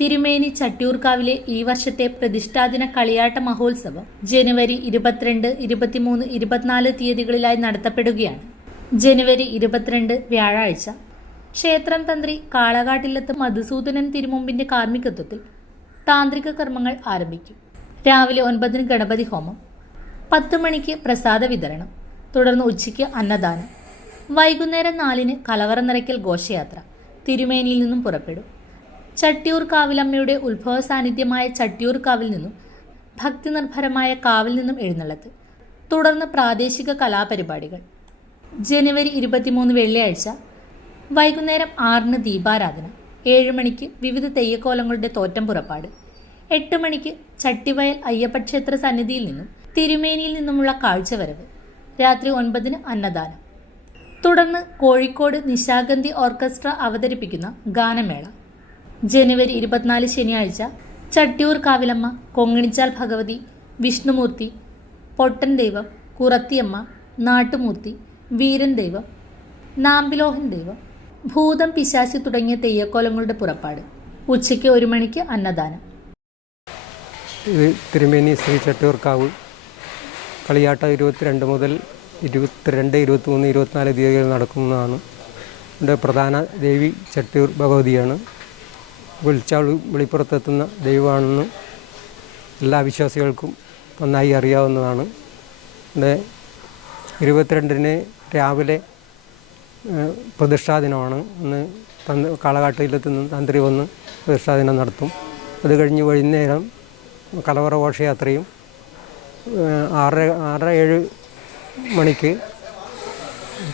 തിരുമേനി ചട്ടിയൂർക്കാവിലെ ഈ വർഷത്തെ പ്രതിഷ്ഠാദിന കളിയാട്ട മഹോത്സവം ജനുവരി ഇരുപത്തിരണ്ട് ഇരുപത്തിമൂന്ന് ഇരുപത്തിനാല് തീയതികളിലായി നടത്തപ്പെടുകയാണ്. ജനുവരി ഇരുപത്തിരണ്ട് വ്യാഴാഴ്ച. ക്ഷേത്രം തന്ത്രി കാളകാട്ടില്ലത്ത് മധുസൂദനൻ തിരുമുമ്പിന്റെ കാർമ്മികത്വത്തിൽ താന്ത്രിക കർമ്മങ്ങൾ ആരംഭിക്കും. രാവിലെ ഒൻപതിന് ഗണപതി ഹോമം. പത്ത് മണിക്ക് പ്രസാദ വിതരണം. തുടർന്ന് ഉച്ചയ്ക്ക് അന്നദാനം. വൈകുന്നേരം നാലിന് കലവറ നിറയ്ക്കൽ ഘോഷയാത്ര. തിരുമേനിയിൽ നിന്നും പുറപ്പെടും. ചട്ടിയൂർ കാവിലമ്മയുടെ ഉത്ഭവ സാന്നിധ്യമായ ചട്ടിയൂർ കാവിൽ നിന്നും ഭക്തി നിർഭരമായ കാവിൽ നിന്നും എഴുന്നള്ളത്ത്. തുടർന്ന് പ്രാദേശിക കലാപരിപാടികൾ. ജനുവരി ഇരുപത്തിമൂന്ന് വെള്ളിയാഴ്ച വൈകുന്നേരം ആറിന് ദീപാരാധന. ഏഴ് മണിക്ക് വിവിധ തെയ്യക്കോലങ്ങളുടെ തോറ്റം പുറപ്പാട്. എട്ട് മണിക്ക് ചട്ടിവയൽ അയ്യപ്പക്ഷേത്ര സന്നിധിയിൽ നിന്നും തിരുമേനിയിൽ നിന്നുമുള്ള കാഴ്ചവരവ്. രാത്രി ഒൻപതിന് അന്നദാനം. തുടർന്ന് കോഴിക്കോട് നിശാഗന്ധി ഓർക്കസ്ട്ര അവതരിപ്പിക്കുന്ന ഗാനമേള. ജനുവരി ഇരുപത്തിനാല് ശനിയാഴ്ച ചട്ടിയൂർ കാവിലമ്മ കൊങ്ങിണിച്ചാൽ ഭഗവതി വിഷ്ണുമൂർത്തി പൊട്ടൻ ദൈവം കുറത്തിയമ്മ നാട്ടുമൂർത്തി വീരൻ ദൈവം നാമ്പിലോഹൻ ദൈവം ഭൂതം പിശാശി തുടങ്ങിയ തെയ്യക്കോലങ്ങളുടെ പുറപ്പാട്. ഉച്ചയ്ക്ക് ഒരു മണിക്ക് അന്നദാനം. ഇത് തിരുമേനി ശ്രീ ചട്ടിയൂർക്കാവ് കളിയാട്ട ഇരുപത്തിരണ്ട് മുതൽ ഇരുപത്തിരണ്ട് ഇരുപത്തിമൂന്ന് ഇരുപത്തിനാല് തീയതികൾ നടക്കുന്നതാണ്. ഇവിടെ പ്രധാന ദേവി ചട്ടിയൂർ ഭഗവതിയാണ്. വിളിച്ചാൾ വെളിപ്പുറത്തെത്തുന്ന ദൈവമാണെന്ന് എല്ലാ വിശ്വാസികൾക്കും നന്നായി അറിയാവുന്നതാണ്. ഇവിടെ ഇരുപത്തിരണ്ടിന് രാവിലെ പ്രതിഷ്ഠാദിനമാണ് ഇന്ന് തന്ത് കാളകാട്ടയിലെത്തുന്ന തന്ത്രി വന്ന് പ്രതിഷ്ഠാദിനം നടത്തും. അത് കഴിഞ്ഞ് വൈകുന്നേരം കലവറ ഘോഷയാത്രയും ആറ് ആറര ഏഴ് മണിക്ക്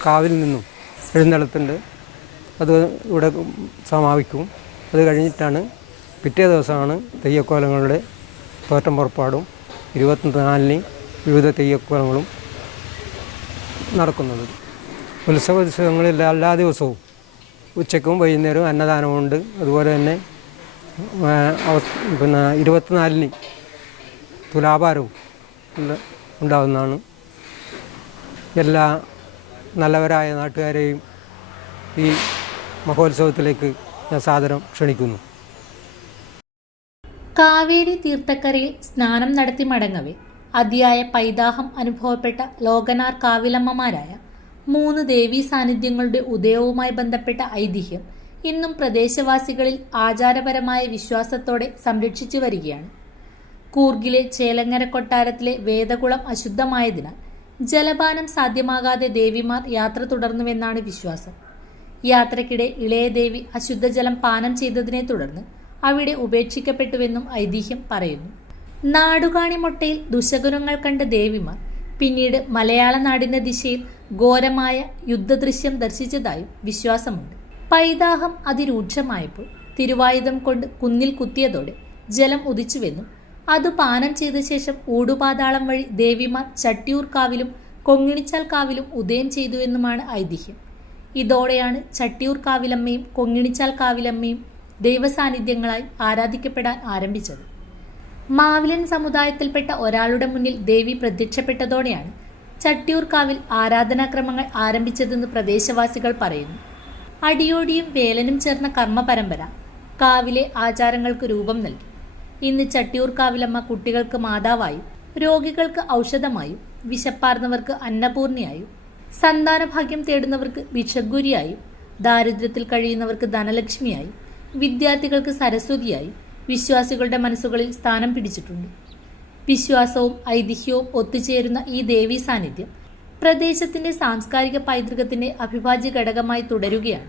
കാവിൽ നിന്നും എഴുന്നള്ളത്തുണ്ട്. അത് ഇവിടെ സമാപിക്കും. അത് കഴിഞ്ഞിട്ടാണ് പിറ്റേ ദിവസമാണ് തെയ്യക്കോലങ്ങളുടെ തോറ്റം പുറപ്പാടും. ഇരുപത്തിനാലിന് വിവിധ തെയ്യക്കോലങ്ങളും നടക്കുന്നത്. ഉത്സവ ദിവസങ്ങളിൽ എല്ലാ ദിവസവും ഉച്ചയ്ക്കും വൈകുന്നേരവും അന്നദാനമുണ്ട്. അതുപോലെ തന്നെ പിന്നെ ഇരുപത്തിനാലിന് തുലാഭാരവും ഉണ്ടാകുന്നതാണ് എല്ലാ നല്ലവരായ നാട്ടുകാരെയും ഈ മഹോത്സവത്തിലേക്ക് ഞാൻ സാദരം ക്ഷണിക്കുന്നു. കാവേരി തീർത്ഥക്കരയിൽ സ്നാനം നടത്തി മടങ്ങവേ അതിയായ പൈതാഹം അനുഭവപ്പെട്ട ലോകനാർ കാവിലമ്മമാരായ മൂന്ന് ദേവീ സാന്നിധ്യങ്ങളുടെ ഉദയവുമായി ബന്ധപ്പെട്ട ഐതിഹ്യം ഇന്നും പ്രദേശവാസികളിൽ ആചാരപരമായ വിശ്വാസത്തോടെ സംരക്ഷിച്ചു വരികയാണ്. കൂർഗിലെ ചേലങ്ങര കൊട്ടാരത്തിലെ വേദകുളം അശുദ്ധമായതിനാൽ ജലപാനം സാധ്യമാകാതെ ദേവിമാർ യാത്ര തുടർന്നുവെന്നാണ് വിശ്വാസം. യാത്രക്കിടെ ഇളയദേവി അശുദ്ധജലം പാനം ചെയ്തതിനെ തുടർന്ന് അവിടെ ഉപേക്ഷിക്കപ്പെട്ടുവെന്നും ഐതിഹ്യം പറയുന്നു. നാടുകാണി മുട്ടയിൽ ദുശകുനങ്ങൾ കണ്ട ദേവിമാർ പിന്നീട് മലയാള നാടിന്റെ ദിശയിൽ ഘോരമായ യുദ്ധദൃശ്യം ദർശിച്ചതായും വിശ്വാസമുണ്ട്. പൈതാഹം അതിരൂക്ഷമായപ്പോൾ തിരുവായുധം കൊണ്ട് കുന്നിൽ കുത്തിയതോടെ ജലം ഉദിച്ചുവെന്നും അത് പാനം ചെയ്ത ശേഷം ഊടുപാതാളം വഴി ദേവിമാർ ചട്ടിയൂർ കാവിലും കൊങ്ങിണിച്ചാൽ കാവിലും ഉദയം ചെയ്തുവെന്നുമാണ് ഐതിഹ്യം. ഇതോടെയാണ് ചട്ടിയൂർ കാവിലമ്മയും കൊങ്ങിണിച്ചാൽ കാവിലമ്മയും ദൈവസാന്നിധ്യങ്ങളായി ആരാധിക്കപ്പെടാൻ ആരംഭിച്ചത്. മാവിലൻ സമുദായത്തിൽപ്പെട്ട ഒരാളുടെ മുന്നിൽ ദേവി പ്രത്യക്ഷപ്പെട്ടതോടെയാണ് ചട്ടിയൂർ കാവിൽ ആരാധനാക്രമങ്ങൾ ആരംഭിച്ചതെന്ന് പ്രദേശവാസികൾ പറയുന്നു. അടിയോടിയും വേലനും ചേർന്ന കർമ്മ പരമ്പര കാവിലെ ആചാരങ്ങൾക്ക് രൂപം നൽകി. ഇന്ന് ചട്ടിയൂർ കാവിലമ്മ കുട്ടികൾക്ക് മാതാവായും രോഗികൾക്ക് ഔഷധമായും വിശപ്പാർന്നവർക്ക് അന്നപൂർണിയായും സന്താനഭാഗ്യം തേടുന്നവർക്ക് വിഷഗുരിയായും ദാരിദ്ര്യത്തിൽ കഴിയുന്നവർക്ക് ധനലക്ഷ്മിയായും വിദ്യാർത്ഥികൾക്ക് സരസ്വതിയായും വിശ്വാസികളുടെ മനസ്സുകളിൽ സ്ഥാനം പിടിച്ചിട്ടുണ്ട്. വിശ്വാസവും ഐതിഹ്യവും ഒത്തുചേരുന്ന ഈ ദേവീ സാന്നിധ്യം പ്രദേശത്തിന്റെ സാംസ്കാരിക പൈതൃകത്തിന്റെ അവിഭാജ്യ ഘടകമായി തുടരുകയാണ്.